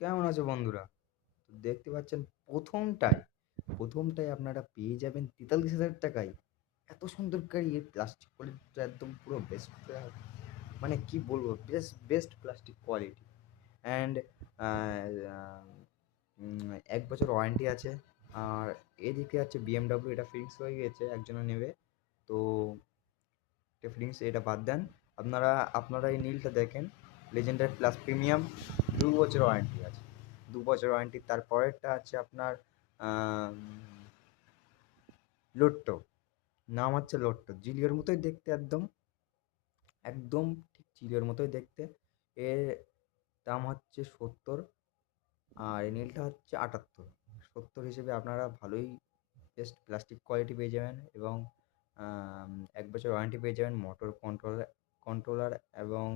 কেমন আছো বন্ধুরা? তো দেখতে পাচ্ছেন প্রথমটায় আপনারা পেয়ে যাবেন ৪৩,০০০ টাকায়। এত সুন্দর গাড়ি, এর প্লাস্টিক কোয়ালিটিটা একদম পুরো বেস্ট, মানে কি বলবো, বেস্ট প্লাস্টিক কোয়ালিটি। অ্যান্ড ১ বছর ওয়ারেন্টি আছে। আর এদিকে আছে বিএমডব্লিউ, এটা ফিক্স হয়ে গেছে, একজনে নেবে। তো এটা ফিলিংস, এটা বাদ দেন। আপনারা এই নীলটা দেখেন, লেজেন্ডার প্লাস প্রিমিয়াম, ২ বছর ওয়ারেন্টি আছে। ২ বছর ওয়ারেন্টি। তারপরেরটা আছে আপনার আম, লোট্টো, নাম হচ্ছে লোট্টো। জিলিওর মতোই দেখতে, একদম একদম ঠিক জিলিওর মতোই দেখতে। এর দাম হচ্ছে ৭০, আর এই নীলটা হচ্ছে ৭৮। ৭০ হিসেবে আপনারা ভালোই বেস্ট প্লাস্টিক কোয়ালিটি পেয়ে যাবেন, এবং ১ বছর ওয়ারেন্টি পেয়ে যাবেন মোটর কন্ট্রোলার এবং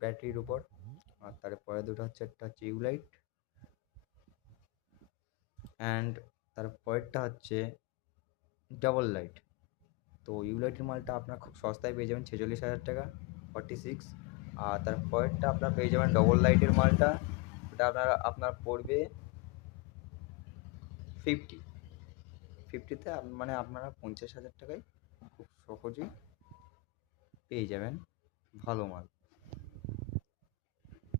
ব্যাটারির উপর। আর তারপরে দুটো হচ্ছে, একটা হচ্ছে ইউলাইট, অ্যান্ড তারপরেরটা হচ্ছে ডাবল লাইট। তো ইউলাইটের মালটা আপনার খুব সস্তায় পেয়ে যাবেন, ৪৬,০০০ টাকা, 46। আর তারপরেরটা আপনার পেয়ে যাবেন ডবল লাইটের মালটা, ওটা আপনার পড়বে 50। 50তে মানে আপনারা ৫০,০০০ টাকায় খুব সহজেই পেয়ে যাবেন ভালো মাল।